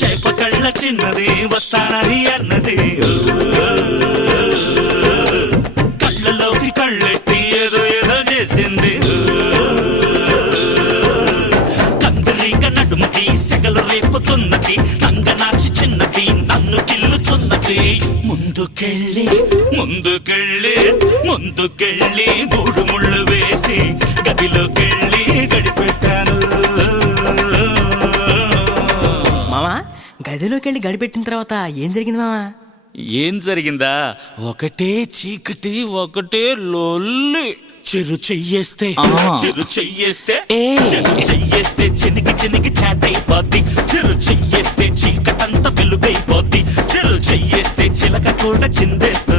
చేప కళ్ళ చిన్నది వస్తానని అన్నది కళ్ళలోకి కళ్ళెట్టి ఏదో ఏదో చేసింది కందిరీగ నడుముకి సెగలు రేపుతున్నది నంగనాచి చిన్నది నన్ను గిల్లుచున్నది ముందుకెళ్ళి ముందుకెళ్ళి ముందుకెళ్ళి మూడు ముళ్ళు వేసి గదిలోకెళ్ళి గడిపెట్టాను. మామా గదిలోకి వెళ్ళి గడిపెట్టిన తర్వాత ఏం జరిగింది మామా? ఏం జరిగిందా? ఒకటే చీకటి ఒకటే లొల్లి. చెరు చెయ్యేస్తే చెరు చెయ్యేస్తే చెరు చెయ్యేస్తే చినికి చినికి చాటైపోద్ది. చెరు చెయ్యేస్తే చీకటంతా వెలుగైపోద్ది. చెరు చెయ్యేస్తే చిలక కూడా చిందేస్తే